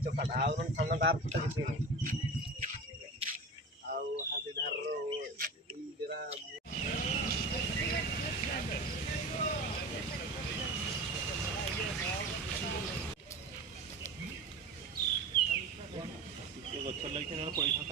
ଚକାଟା ଆଉ ଥାନା ତାର ଫଟା କିଛି ନାହିଁ ଆଉ ହାତୀ ଧାରର ଯେରା ଗଛ ଲାଗିଛି ନା ପଇସା